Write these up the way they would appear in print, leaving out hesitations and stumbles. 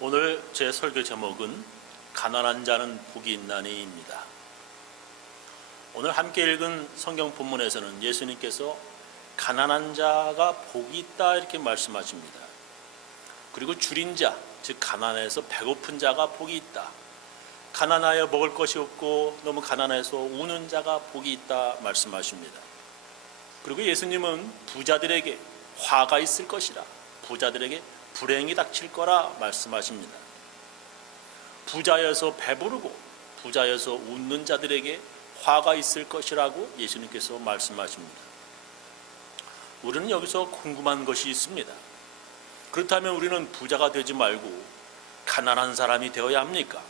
오늘 제 설교 제목은 가난한 자는 복이 있나니입니다. 오늘 함께 읽은 성경 본문에서는 예수님께서 가난한 자가 복이 있다 이렇게 말씀하십니다. 그리고 줄인 자, 즉 가난해서 배고픈 자가 복이 있다. 가난하여 먹을 것이 없고 너무 가난해서 우는 자가 복이 있다 말씀하십니다. 그리고 예수님은 부자들에게 화가 있을 것이라, 부자들에게 불행이 닥칠 거라 말씀하십니다. 부자여서 배부르고 부자여서 웃는 자들에게 화가 있을 것이라고 예수님께서 말씀하십니다. 우리는 여기서 궁금한 것이 있습니다. 그렇다면 우리는 부자가 되지 말고 가난한 사람이 되어야 합니까?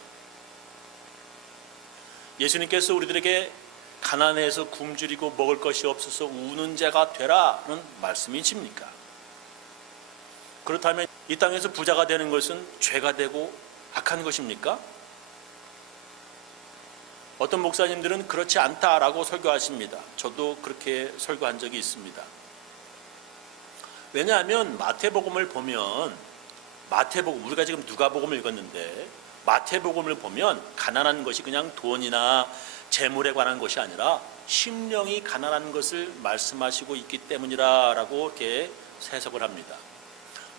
예수님께서 우리들에게 가난해서 굶주리고 먹을 것이 없어서 우는 자가 되라는 말씀이십니까? 그렇다면 이 땅에서 부자가 되는 것은 죄가 되고 악한 것입니까? 어떤 목사님들은 그렇지 않다라고 설교하십니다. 저도 그렇게 설교한 적이 있습니다. 왜냐하면 마태복음을 보면, 우리가 지금 누가복음을 읽었는데 마태복음을 보면 가난한 것이 그냥 돈이나 재물에 관한 것이 아니라 심령이 가난한 것을 말씀하시고 있기 때문이라고 이렇게 해석을 합니다.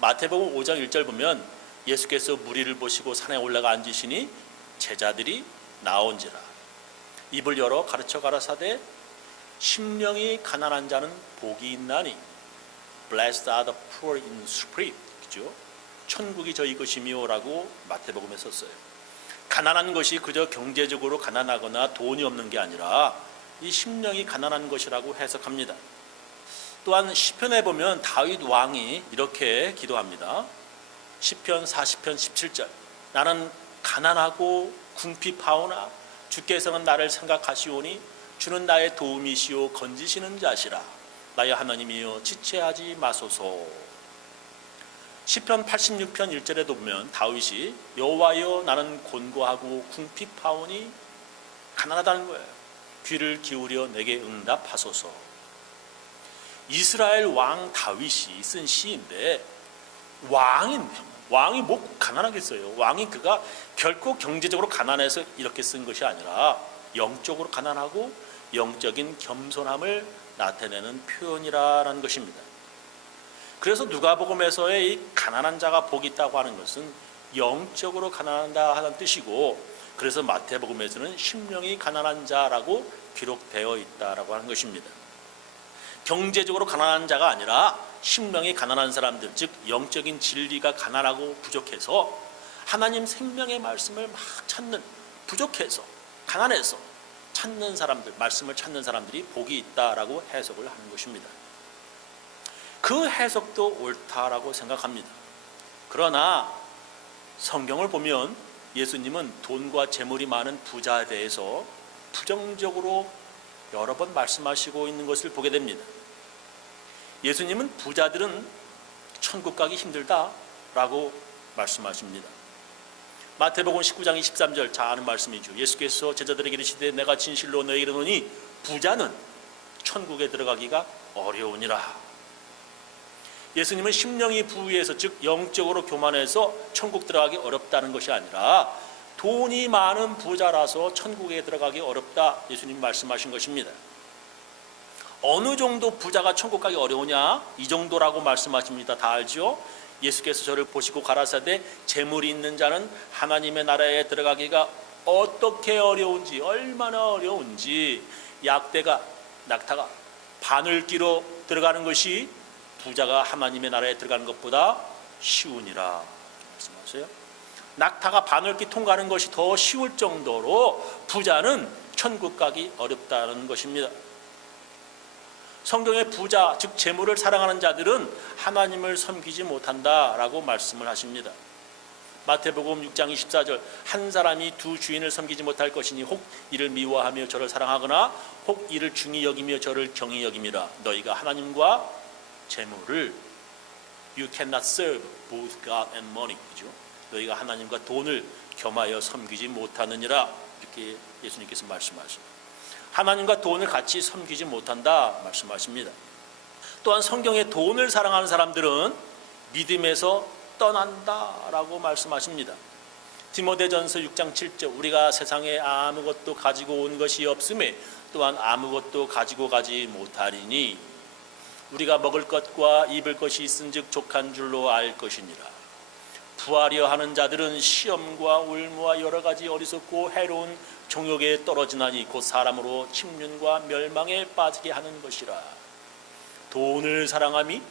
마태복음 5장 1절 보면 예수께서 무리를 보시고 산에 올라가 앉으시니 제자들이 나온지라 입을 열어 가르쳐 가라사대 심령이 가난한 자는 복이 있나니 Blessed are the poor in spirit, 그죠? 천국이 저희 것이며라고 마태복음에 썼어요. 가난한 것이 그저 경제적으로 가난하거나 돈이 없는 게 아니라 이 심령이 가난한 것이라고 해석합니다. 또한 시편에 보면 다윗 왕이 이렇게 기도합니다. 시편 40편 17절 나는 가난하고 궁핍하오나 주께서는 나를 생각하시오니 주는 나의 도움이시오 건지시는 자시라 나의 하나님이여 지체하지 마소서. 시편 86편 1절에도 보면 다윗이 여호와여 나는 곤고하고 궁핍하오니 가난하다는 거예요. 귀를 기울여 내게 응답하소서. 이스라엘 왕 다윗이 쓴 시인데 왕이 뭐 가난하겠어요. 왕이 그가 결코 경제적으로 가난해서 이렇게 쓴 것이 아니라 영적으로 가난하고 영적인 겸손함을 나타내는 표현이라는 것입니다. 그래서 누가복음에서의 이 가난한 자가 복이 있다고 하는 것은 영적으로 가난하다 하는 뜻이고, 그래서 마태복음에서는 심령이 가난한 자라고 기록되어 있다라고 하는 것입니다. 경제적으로 가난한 자가 아니라 심령이 가난한 사람들, 즉 영적인 진리가 가난하고 부족해서 하나님 생명의 말씀을 막 찾는, 부족해서 가난해서 찾는 사람들, 말씀을 찾는 사람들이 복이 있다라고 해석을 하는 것입니다. 그 해석도 옳다라고 생각합니다. 그러나 성경을 보면 예수님은 돈과 재물이 많은 부자에 대해서 부정적으로 여러 번 말씀하시고 있는 것을 보게 됩니다. 예수님은 부자들은 천국 가기 힘들다라고 말씀하십니다. 마태복음 19장 23절 잘 아는 말씀이죠. 예수께서 제자들에게 이르시되 내가 진실로 너희에게 이르노니 부자는 천국에 들어가기가 어려우니라. 예수님은 심령이 부유해서, 즉 영적으로 교만해서 천국 들어가기 어렵다는 것이 아니라 돈이 많은 부자라서 천국에 들어가기 어렵다 예수님 말씀하신 것입니다. 어느 정도 부자가 천국 가기 어려우냐? 이 정도라고 말씀하십니다. 다 알죠? 예수께서 저를 보시고 가라사대 재물이 있는 자는 하나님의 나라에 들어가기가 어떻게 어려운지, 얼마나 어려운지, 낙타가 바늘기로 들어가는 것이 부자가 하나님의 나라에 들어가는 것보다 쉬우니라 말씀하세요. 낙타가 바늘기 통과하는 것이 더 쉬울 정도로 부자는 천국 가기 어렵다는 것입니다. 성경의 부자, 즉 재물을 사랑하는 자들은 하나님을 섬기지 못한다라고 말씀을 하십니다. 마태복음 6장 24절 한 사람이 두 주인을 섬기지 못할 것이니 혹 이를 미워하며 저를 사랑하거나 혹 이를 중히 여기며 저를 경히 여김이라. 너희가 하나님과 재물을 You cannot serve both God and money. 그죠? 너희가 하나님과 돈을 겸하여 섬기지 못하느니라. 이렇게 예수님께서 말씀하십니다. 하나님과 돈을 같이 섬기지 못한다 말씀하십니다. 또한 성경에 돈을 사랑하는 사람들은 믿음에서 떠난다라고 말씀하십니다. 디모데전서 6장 7절 우리가 세상에 아무것도 가지고 온 것이 없음에 또한 아무것도 가지고 가지 못하리니 우리가 먹을 것과 입을 것이 있은즉 족한 줄로 알 것이니라. 부하려 하는 자들은 시험과 울무와 여러 가지 어리석고 해로운 종욕에 떨어지나니 곧 사람으로 침륜과 멸망에 빠지게 하는 것이라. 돈을 사랑함이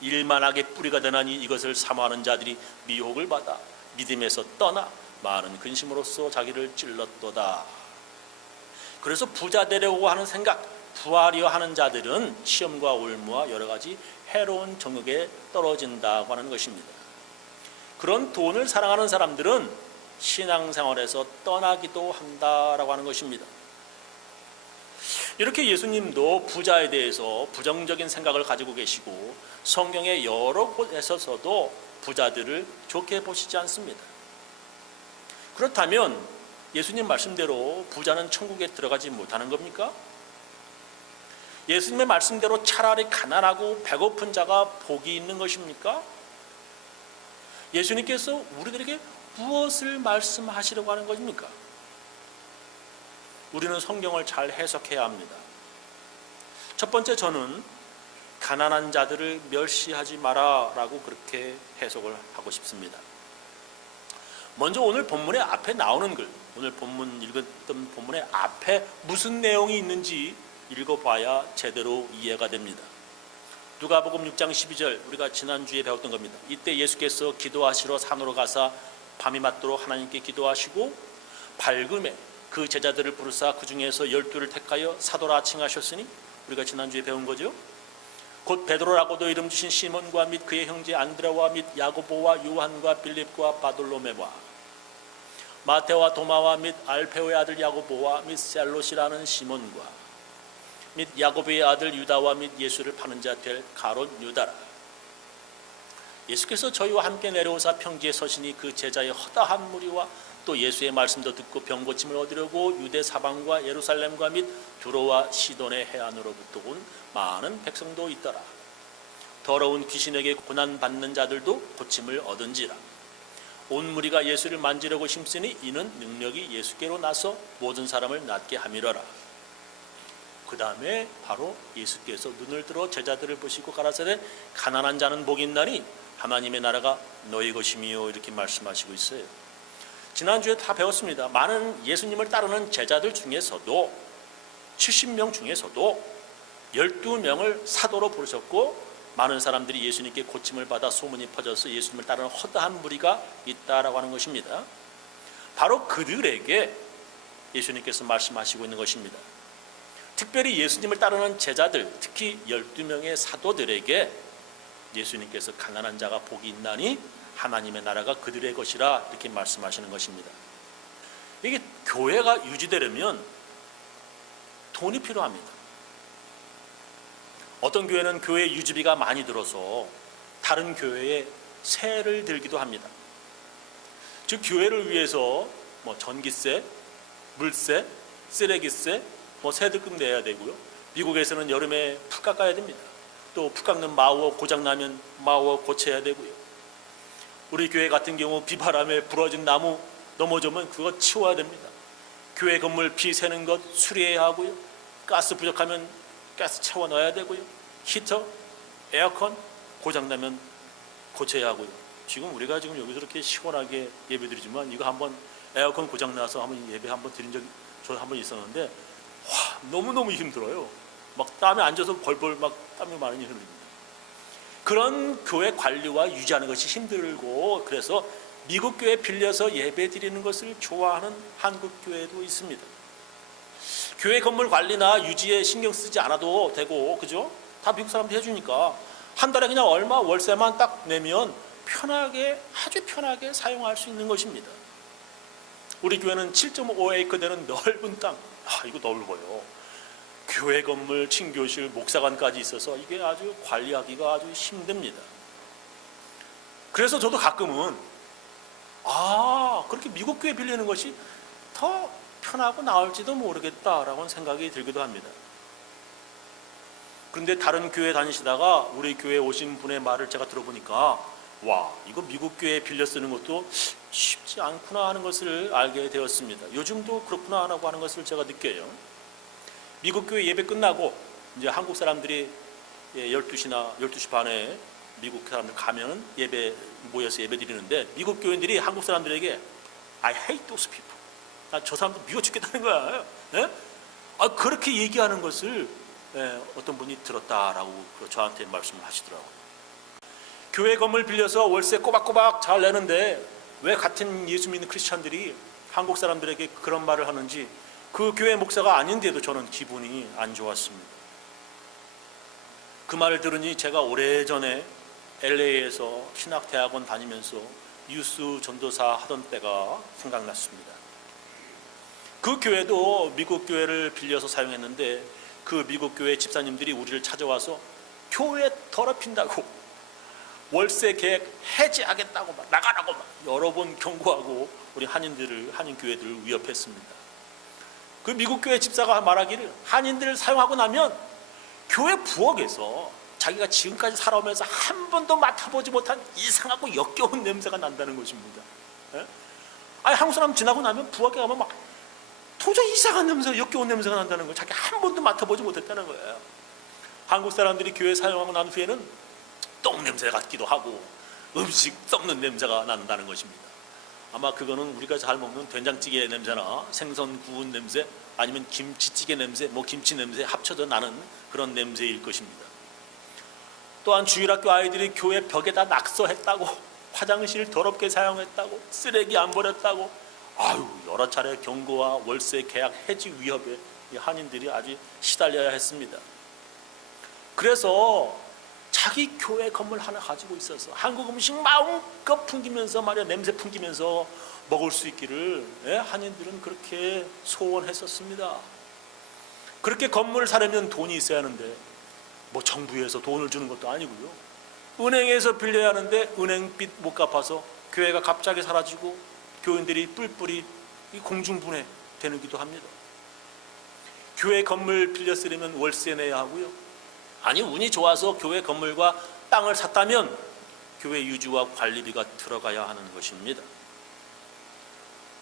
일만하게 뿌리가 되나니 이것을 사모하는 자들이 미혹을 받아 믿음에서 떠나 많은 근심으로써 자기를 찔렀도다. 그래서 부자 되려고 하는 생각, 부하려 하는 자들은 시험과 올무와 여러 가지 해로운 정욕에 떨어진다고 하는 것입니다. 그런 돈을 사랑하는 사람들은 신앙생활에서 떠나기도 한다라고 하는 것입니다. 이렇게 예수님도 부자에 대해서 부정적인 생각을 가지고 계시고 성경의 여러 곳에서도 부자들을 좋게 보시지 않습니다. 그렇다면 예수님 말씀대로 부자는 천국에 들어가지 못하는 겁니까? 예수님의 말씀대로 차라리 가난하고 배고픈 자가 복이 있는 것입니까? 예수님께서 우리들에게 무엇을 말씀하시려고 하는 것입니까? 우리는 성경을 잘 해석해야 합니다. 첫 번째, 저는 가난한 자들을 멸시하지 마라라고 그렇게 해석을 하고 싶습니다. 먼저 오늘 본문의 앞에 나오는 글, 오늘 본문 읽었던 본문의 앞에 무슨 내용이 있는지 읽어봐야 제대로 이해가 됩니다. 누가복음 6장 12절 우리가 지난주에 배웠던 겁니다. 이때 예수께서 기도하시러 산으로 가사 밤이 맞도록 하나님께 기도하시고 밝음에 그 제자들을 부르사 그 중에서 12를 택하여 사도라 칭하셨으니 우리가 지난주에 배운 거죠. 곧 베드로라고도 이름 주신 시몬과 및 그의 형제 안드레와 및 야고보와 요한과 빌립과 바돌로메와 마테와 도마와 및 알페오의 아들 야고보와 및 셀롯이라는 시몬과 및 야고보의 아들 유다와 및 예수를 파는 자 될 가롯 유다라. 예수께서 저희와 함께 내려오사 평지에 서시니 그 제자의 허다한 무리와 또 예수의 말씀도 듣고 병고침을 얻으려고 유대 사방과 예루살렘과 및 두로와 시돈의 해안으로부터 온 많은 백성도 있더라. 더러운 귀신에게 고난받는 자들도 고침을 얻은지라. 온 무리가 예수를 만지려고 힘쓰니 이는 능력이 예수께로 나서 모든 사람을 낫게 함이러라. 그 다음에 바로 예수께서 눈을 들어 제자들을 보시고 가라사대 가난한 자는 복이 있나니 하나님의 나라가 너희 것이미요 이렇게 말씀하시고 있어요. 지난주에 다 배웠습니다. 많은 예수님을 따르는 제자들 중에서도 70명 중에서도 12명을 사도로 부르셨고 많은 사람들이 예수님께 고침을 받아 소문이 퍼져서 예수님을 따르는 허다한 무리가 있다라고 하는 것입니다. 바로 그들에게 예수님께서 말씀하시고 있는 것입니다. 특별히 예수님을 따르는 제자들, 특히 12명의 사도들에게 예수님께서 가난한 자가 복이 있나니 하나님의 나라가 그들의 것이라 이렇게 말씀하시는 것입니다. 이게 교회가 유지되려면 돈이 필요합니다. 어떤 교회는 교회 유지비가 많이 들어서 다른 교회에 세를 들기도 합니다. 즉 교회를 위해서 전기세, 물세, 쓰레기세, 세들금 내야 되고요. 미국에서는 여름에 풀 깎아야 됩니다. 또 풀 깎는 마우어 고장나면 마우어 고쳐야 되고요. 우리 교회 같은 경우 비바람에 부러진 나무 넘어지면 그거 치워야 됩니다. 교회 건물 비 새는 것 수리해야 하고요. 가스 부족하면 가스 채워 넣어야 되고요. 히터, 에어컨 고장나면 고쳐야 하고요. 지금 우리가 지금 여기서 이렇게 시원하게 예배드리지만 이거 한번 에어컨 고장나서 한번 예배 한번 드린 적이 저 한번 있었는데 너무너무 힘들어요. 막 땀에 앉아서 벌벌 막 땀이 많이 흐릅니다. 그런 교회 관리와 유지하는 것이 힘들고 그래서 미국 교회 빌려서 예배 드리는 것을 좋아하는 한국 교회도 있습니다. 교회 건물 관리나 유지에 신경 쓰지 않아도 되고 그죠? 다 미국 사람들이 해주니까 한 달에 그냥 얼마 월세만 딱 내면 편하게 아주 편하게 사용할 수 있는 것입니다. 우리 교회는 7.5에이커 되는 넓은 땅, 이거 넓어요. 교회 건물, 친교실, 목사관까지 있어서 이게 아주 관리하기가 아주 힘듭니다. 그래서 저도 가끔은 그렇게 미국 교회 빌리는 것이 더 편하고 나을지도 모르겠다라고 생각이 들기도 합니다. 그런데 다른 교회 다니시다가 우리 교회 오신 분의 말을 제가 들어보니까 와, 이거 미국 교회에 빌려 쓰는 것도 쉽지 않구나 하는 것을 알게 되었습니다. 요즘도 그렇구나라고 하는 것을 제가 느껴요. 미국 교회 예배 끝나고 이제 한국 사람들이 12시나 12시 반에 미국 사람들 가면 예배 모여서 예배 드리는데, 미국 교인들이 한국 사람들에게 I hate those people. 저 사람들 미워 죽겠다는 거야. 예? 그렇게 얘기하는 것을 어떤 분이 들었다라고 저한테 말씀을 하시더라고요. 교회 건물 빌려서 월세 꼬박꼬박 잘 내는데 왜 같은 예수 믿는 크리스찬들이 한국 사람들에게 그런 말을 하는지, 그 교회 목사가 아닌데도 저는 기분이 안 좋았습니다. 그 말을 들으니 제가 오래전에 LA에서 신학대학원 다니면서 유스 전도사 하던 때가 생각났습니다. 그 교회도 미국 교회를 빌려서 사용했는데, 그 미국 교회 집사님들이 우리를 찾아와서 교회 더럽힌다고, 월세 계획 해지하겠다고 막 나가라고 막 여러 번 경고하고 우리 한인 교회들을 위협했습니다. 그 미국 교회 집사가 말하기를, 한인들을 사용하고 나면 교회 부엌에서 자기가 지금까지 살아오면서 한 번도 맡아보지 못한 이상하고 역겨운 냄새가 난다는 것입니다. 한국 사람 지나고 나면 부엌에 가면 막 도저히 이상한 냄새, 역겨운 냄새가 난다는 거예요. 자기 한 번도 맡아보지 못했다는 거예요. 한국 사람들이 교회 사용하고 난 후에는 똥 냄새 같기도 하고 음식 썩는 냄새가 난다는 것입니다. 아마 그거는 우리가 잘 먹는 된장찌개 냄새나 생선 구운 냄새, 아니면 김치찌개 냄새, 김치 냄새 합쳐져 나는 그런 냄새일 것입니다. 또한 주일학교 아이들이 교회 벽에다 낙서했다고, 화장실 더럽게 사용했다고, 쓰레기 안 버렸다고, 여러 차례 경고와 월세 계약 해지 위협에 한인들이 아주 시달려야 했습니다. 그래서 자기 교회 건물 하나 가지고 있어서 한국 음식 마음껏 풍기면서 냄새 풍기면서 먹을 수 있기를 한인들은 그렇게 소원했었습니다. 그렇게 건물을 사려면 돈이 있어야 하는데 정부에서 돈을 주는 것도 아니고요, 은행에서 빌려야 하는데 은행빚 못 갚아서 교회가 갑자기 사라지고 교인들이 뿔뿔이 공중분해 되기도 합니다. 교회 건물 빌려 쓰려면 월세 내야 하고요, 운이 좋아서 교회 건물과 땅을 샀다면 교회 유지와 관리비가 들어가야 하는 것입니다.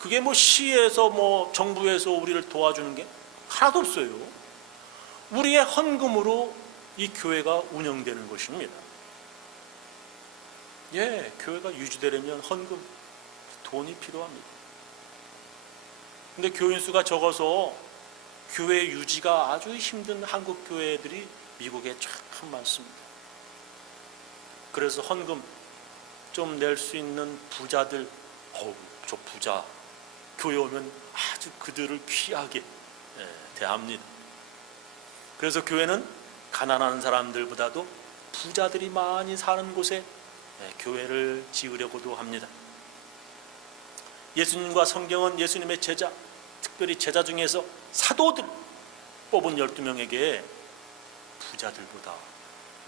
그게 시에서 정부에서 우리를 도와주는 게 하나도 없어요. 우리의 헌금으로 이 교회가 운영되는 것입니다. 교회가 유지되려면 헌금, 돈이 필요합니다. 근데 교인 수가 적어서 교회 유지가 아주 힘든 한국 교회들이 미국에 참 많습니다. 그래서 헌금 좀 낼 수 있는 부자들, 저 부자 교회 오면 아주 그들을 귀하게 대합니다. 그래서 교회는 가난한 사람들보다도 부자들이 많이 사는 곳에 교회를 지으려고도 합니다. 예수님과 성경은 예수님의 제자, 특별히 제자 중에서 사도들 뽑은 12명에게 부자들보다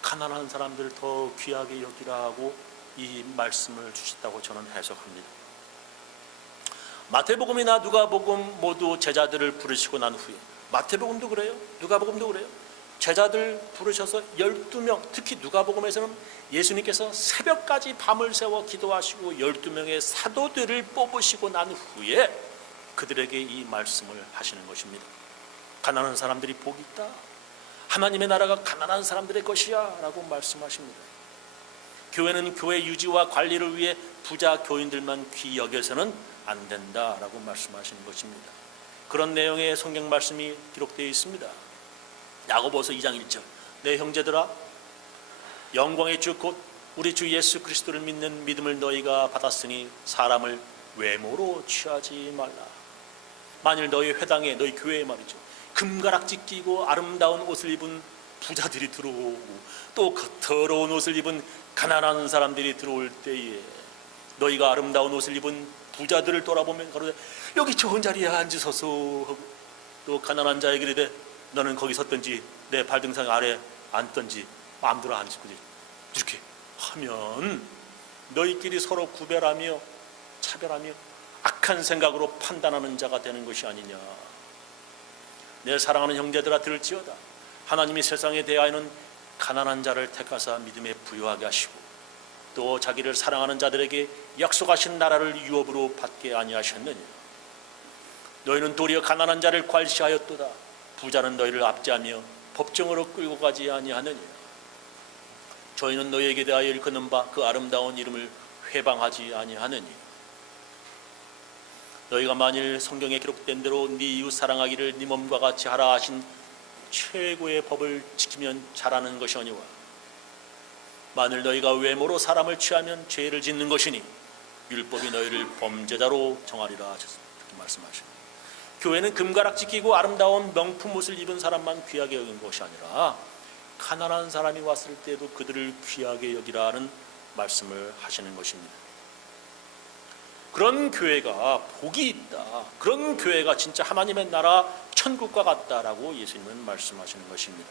가난한 사람들을 더 귀하게 여기라고 이 말씀을 주셨다고 저는 해석합니다. 마태복음이나 누가복음 모두 제자들을 부르시고 난 후에, 마태복음도 그래요, 누가복음도 그래요, 제자들 부르셔서 12명, 특히 누가복음에서는 예수님께서 새벽까지 밤을 새워 기도하시고 12명의 사도들을 뽑으시고 난 후에 그들에게 이 말씀을 하시는 것입니다. 가난한 사람들이 복이 있다, 하나님의 나라가 가난한 사람들의 것이야 라고 말씀하십니다. 교회는 교회 유지와 관리를 위해 부자 교인들만 귀히 여겨서는 안 된다라고 말씀하시는 것입니다. 그런 내용의 성경 말씀이 기록되어 있습니다. 야고보서 2장 1절, 내 형제들아, 영광의 주 곧 우리 주 예수 그리스도를 믿는 믿음을 너희가 받았으니 사람을 외모로 취하지 말라. 만일 너희 회당에, 너희 교회에 말이죠, 금가락지 끼고 아름다운 옷을 입은 부자들이 들어오고 또 더러운 옷을 입은 가난한 사람들이 들어올 때에 너희가 아름다운 옷을 입은 부자들을 돌아보면 가로되 여기 좋은 자리에 앉으소서 하고, 또 가난한 자에게 이르되 너는 거기 섰든지 내 발등상 아래 앉든지 마음대로 앉고, 이렇게 하면 너희끼리 서로 구별하며 차별하며 악한 생각으로 판단하는 자가 되는 것이 아니냐. 내 사랑하는 형제들아, 들을지어다. 하나님이 세상에 대하여는 가난한 자를 택하사 믿음에 부유하게 하시고 또 자기를 사랑하는 자들에게 약속하신 나라를 유업으로 받게 아니하셨느냐. 너희는 도리어 가난한 자를 괄시하였도다. 부자는 너희를 압제하며 법정으로 끌고 가지 아니하느냐. 저희는 너희에게 대하여 일컫는 바 그 아름다운 이름을 회방하지 아니하느니. 너희가 만일 성경에 기록된 대로 네 이웃 사랑하기를 네 몸과 같이 하라 하신 최고의 법을 지키면 잘하는 것이오니와, 만일 너희가 외모로 사람을 취하면 죄를 짓는 것이니 율법이 너희를 범죄자로 정하리라 하셨습니다. 이렇게 말씀하십니다. 교회는 금가락지 끼고 아름다운 명품 옷을 입은 사람만 귀하게 여긴 것이 아니라 가난한 사람이 왔을 때도 그들을 귀하게 여기라는 말씀을 하시는 것입니다. 그런 교회가 복이 있다, 그런 교회가 진짜 하나님의 나라 천국과 같다라고 예수님은 말씀하시는 것입니다.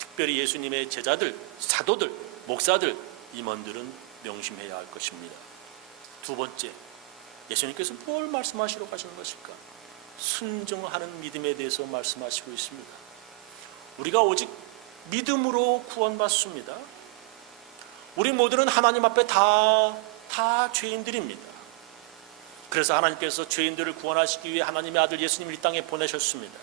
특별히 예수님의 제자들, 사도들, 목사들, 임원들은 명심해야 할 것입니다. 두 번째, 예수님께서 뭘 말씀하시러 가시는 것일까? 순종하는 믿음에 대해서 말씀하시고 있습니다. 우리가 오직 믿음으로 구원받습니다. 우리 모두는 하나님 앞에 다 죄인들입니다. 그래서 하나님께서 죄인들을 구원하시기 위해 하나님의 아들 예수님을 이 땅에 보내셨습니다.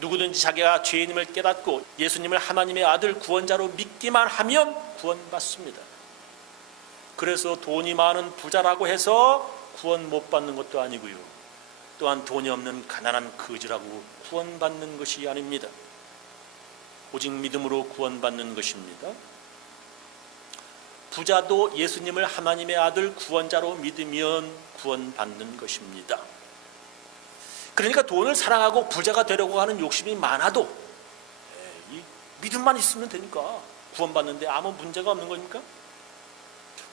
누구든지 자기가 죄인임을 깨닫고 예수님을 하나님의 아들 구원자로 믿기만 하면 구원받습니다. 그래서 돈이 많은 부자라고 해서 구원 못 받는 것도 아니고요, 또한 돈이 없는 가난한 거지라고 구원받는 것이 아닙니다. 오직 믿음으로 구원받는 것입니다. 부자도 예수님을 하나님의 아들 구원자로 믿으면 구원받는 것입니다. 그러니까 돈을 사랑하고 부자가 되려고 하는 욕심이 많아도 이 믿음만 있으면 되니까 구원받는데 아무 문제가 없는 겁니까?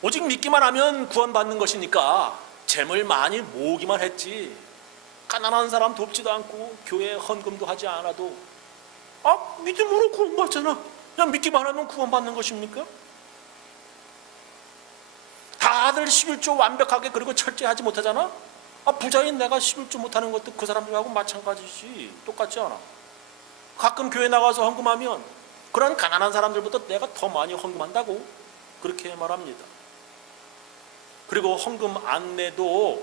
오직 믿기만 하면 구원받는 것이니까 재물 많이 모으기만 했지 가난한 사람 돕지도 않고 교회 헌금도 하지 않아도 믿음으로 구원받잖아. 그냥 믿기만 하면 구원받는 것입니까? 다들 11조 완벽하게 그리고 철저하지 못하잖아. 부자인 내가 11조 못하는 것도 그 사람들하고 마찬가지지. 똑같지 않아. 가끔 교회 나가서 헌금하면 그런 가난한 사람들보다 내가 더 많이 헌금한다고 그렇게 말합니다. 그리고 헌금 안 내도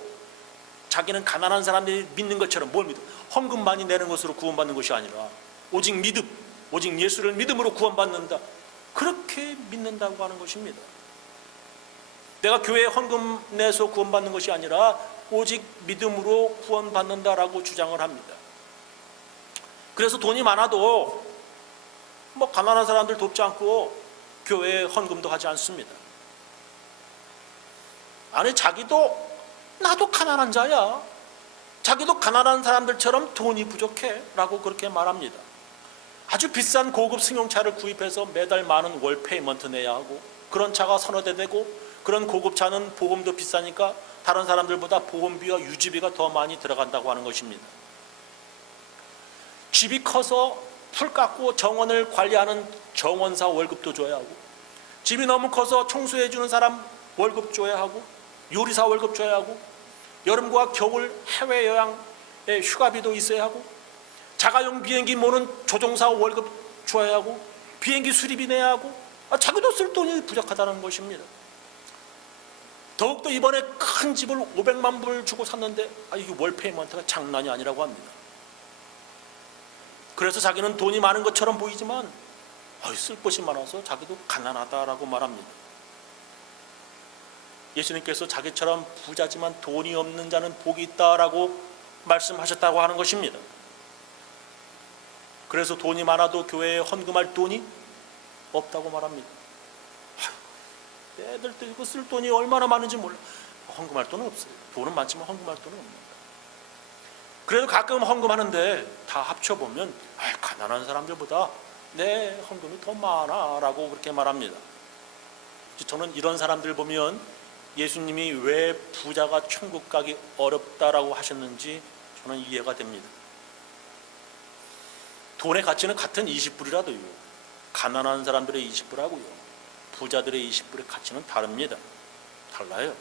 자기는 가난한 사람들이 믿는 것처럼 뭘 믿어? 헌금 많이 내는 것으로 구원받는 것이 아니라 오직 믿음, 오직 예수를 믿음으로 구원받는다, 그렇게 믿는다고 하는 것입니다. 내가 교회에 헌금 내서 구원받는 것이 아니라 오직 믿음으로 구원받는다라고 주장을 합니다. 그래서 돈이 많아도 가난한 사람들 돕지 않고 교회에 헌금도 하지 않습니다. 아니, 자기도 나도 가난한 자야, 자기도 가난한 사람들처럼 돈이 부족해 라고 그렇게 말합니다. 아주 비싼 고급 승용차를 구입해서 매달 많은 월 페이먼트 내야 하고, 그런 차가 서너 대 되고, 그런 고급 차는 보험도 비싸니까 다른 사람들보다 보험비와 유지비가 더 많이 들어간다고 하는 것입니다. 집이 커서 풀 깎고 정원을 관리하는 정원사 월급도 줘야 하고, 집이 너무 커서 청소해 주는 사람 월급 줘야 하고, 요리사 월급 줘야 하고, 여름과 겨울 해외여행의 휴가비도 있어야 하고, 자가용 비행기 모는 조종사 월급 줘야 하고, 비행기 수리비 내야 하고, 자기도 쓸 돈이 부족하다는 것입니다. 더욱더 이번에 큰 집을 500만 불 주고 샀는데 이게 월 페이먼트가 장난이 아니라고 합니다. 그래서 자기는 돈이 많은 것처럼 보이지만 쓸 것이 많아서 자기도 가난하다라고 말합니다. 예수님께서 자기처럼 부자지만 돈이 없는 자는 복이 있다라고 말씀하셨다고 하는 것입니다. 그래서 돈이 많아도 교회에 헌금할 돈이 없다고 말합니다. 애들도 이거 쓸 돈이 얼마나 많은지 몰라. 헌금할 돈은 없어요. 돈은 많지만 헌금할 돈은 없습니다. 그래도 가끔 헌금하는데 다 합쳐보면 가난한 사람들보다 내 헌금이 더 많아 라고 그렇게 말합니다. 저는 이런 사람들 보면 예수님이 왜 부자가 천국 가기 어렵다라고 하셨는지 저는 이해가 됩니다. 돈의 가치는 같은 20불이라도요, 가난한 사람들의 20불하고요, 부자들의 20불의 가치는 다릅니다. 달라요.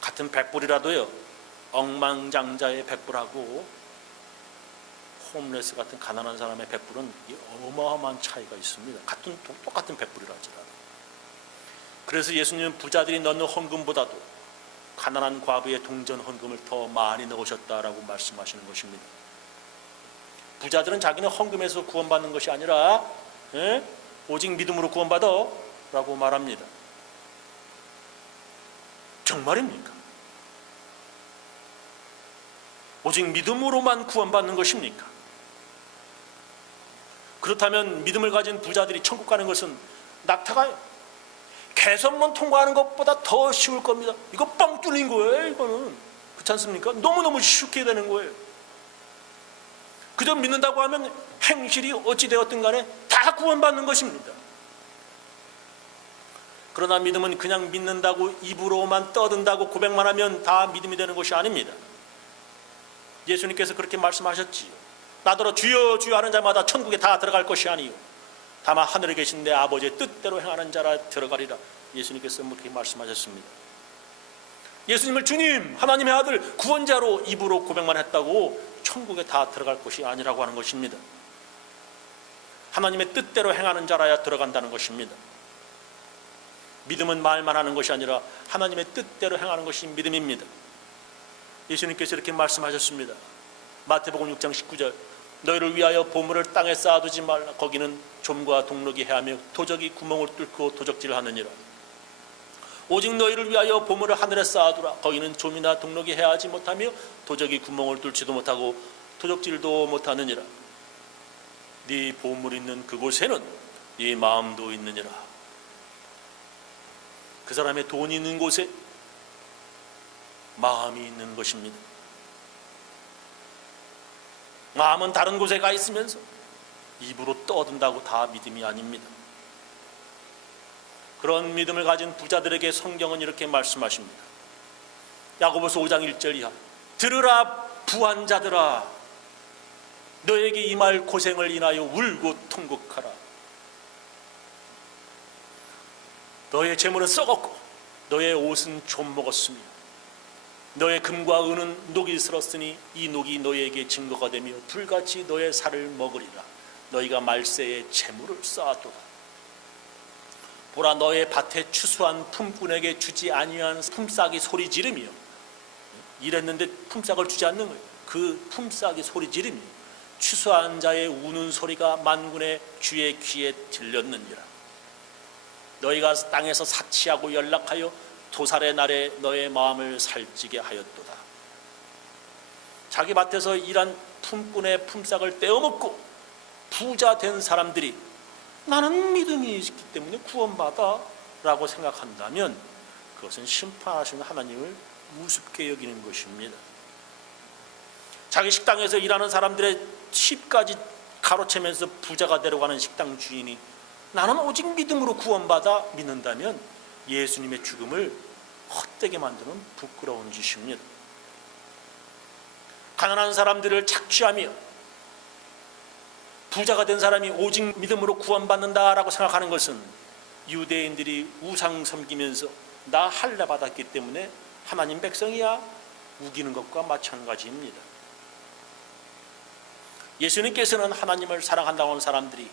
같은 100불이라도요, 억만장자의 100불하고 홈레스 같은 가난한 사람의 뱃불은 어마어마한 차이가 있습니다. 똑같은 뱃불이라 할지라도. 그래서 예수님은 부자들이 넣는 헌금보다도 가난한 과부의 동전 헌금을 더 많이 넣으셨다라고 말씀하시는 것입니다. 부자들은 자기는 헌금에서 구원받는 것이 아니라 오직 믿음으로 구원받아 라고 말합니다. 정말입니까? 오직 믿음으로만 구원받는 것입니까? 그렇다면 믿음을 가진 부자들이 천국 가는 것은 낙타가요, 개선문 통과하는 것보다 더 쉬울 겁니다. 이거 뻥 뚫린 거예요. 이거는 그렇지 않습니까? 너무너무 쉽게 되는 거예요. 그저 믿는다고 하면 행실이 어찌 되었든 간에 다 구원받는 것입니다. 그러나 믿음은 그냥 믿는다고 입으로만 떠든다고 고백만 하면 다 믿음이 되는 것이 아닙니다. 예수님께서 그렇게 말씀하셨지요. 나더러 주여 주여 하는 자마다 천국에 다 들어갈 것이 아니요 다만 하늘에 계신 내 아버지의 뜻대로 행하는 자라 들어가리라. 예수님께서 그렇게 말씀하셨습니다. 예수님을 주님, 하나님의 아들, 구원자로 입으로 고백만 했다고 천국에 다 들어갈 것이 아니라고 하는 것입니다. 하나님의 뜻대로 행하는 자라야 들어간다는 것입니다. 믿음은 말만 하는 것이 아니라 하나님의 뜻대로 행하는 것이 믿음입니다. 예수님께서 이렇게 말씀하셨습니다. 마태복음 6장 19절, 너희를 위하여 보물을 땅에 쌓아두지 말라. 거기는 좀과 동록이 해하며 도적이 구멍을 뚫고 도적질을 하느니라. 오직 너희를 위하여 보물을 하늘에 쌓아두라. 거기는 좀이나 동록이 해하지 못하며 도적이 구멍을 뚫지도 못하고 도적질도 못하느니라. 네 보물 있는 그곳에는 네 마음도 있느니라. 그 사람의 돈이 있는 곳에 마음이 있는 것입니다. 마음은 다른 곳에 가 있으면서 입으로 떠든다고 다 믿음이 아닙니다. 그런 믿음을 가진 부자들에게 성경은 이렇게 말씀하십니다. 야고보서 5장 1절 이하, 들으라 부한 자들아, 너에게 임할 고생을 인하여 울고 통곡하라. 너의 재물은 썩었고 너의 옷은 좀 먹었으며 너의 금과 은은 녹이 슬었으니 이 녹이 너에게 증거가 되며 불같이 너의 살을 먹으리라. 너희가 말세에 재물을 쌓았도다. 보라, 너의 밭에 추수한 품꾼에게 주지 아니한 품삯이 소리 지르며, 일했는데 품삯을 주지 않는 거예요. 그 품삯이 소리 지르며 추수한 자의 우는 소리가 만군의 주의 귀에 들렸느니라. 너희가 땅에서 사치하고 연락하여 도살의 날에 너의 마음을 살찌게 하였도다. 자기 밭에서 일한 품꾼의 품삯을 떼어먹고 부자 된 사람들이 나는 믿음이 있기 때문에 구원받아 라고 생각한다면 그것은 심판하시는 하나님을 우습게 여기는 것입니다. 자기 식당에서 일하는 사람들의 팁까지 가로채면서 부자가 되려가는 식당 주인이 나는 오직 믿음으로 구원받아 믿는다면 예수님의 죽음을 헛되게 만드는 부끄러운 짓입니다. 가난한 사람들을 착취하며 부자가 된 사람이 오직 믿음으로 구원받는다라고 생각하는 것은 유대인들이 우상 섬기면서 나 할례 받았기 때문에 하나님 백성이야 우기는 것과 마찬가지입니다. 예수님께서는 하나님을 사랑한다고 하는 사람들이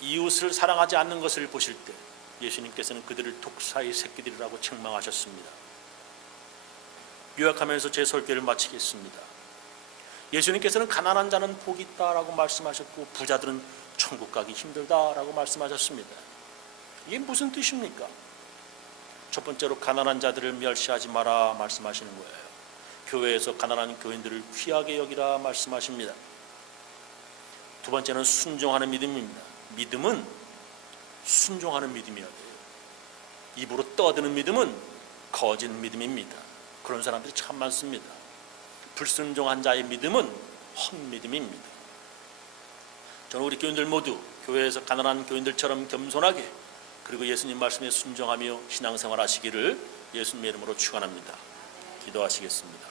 이웃을 사랑하지 않는 것을 보실 때 예수님께서는 그들을 독사의 새끼들이라고 책망하셨습니다. 요약하면서 제 설교를 마치겠습니다. 예수님께서는 가난한 자는 복이 있다라고 말씀하셨고 부자들은 천국 가기 힘들다라고 말씀하셨습니다. 이게 무슨 뜻입니까? 첫 번째로 가난한 자들을 멸시하지 마라 말씀하시는 거예요. 교회에서 가난한 교인들을 귀하게 여기라 말씀하십니다. 두 번째는 순종하는 믿음입니다. 믿음은 순종하는 믿음이어야 돼요. 입으로 떠드는 믿음은 거짓 믿음입니다. 그런 사람들이 참 많습니다. 불순종한 자의 믿음은 헛믿음입니다. 저는 우리 교인들 모두 교회에서 가난한 교인들처럼 겸손하게 그리고 예수님 말씀에 순종하며 신앙생활 하시기를 예수님의 이름으로 축원합니다. 기도하시겠습니다.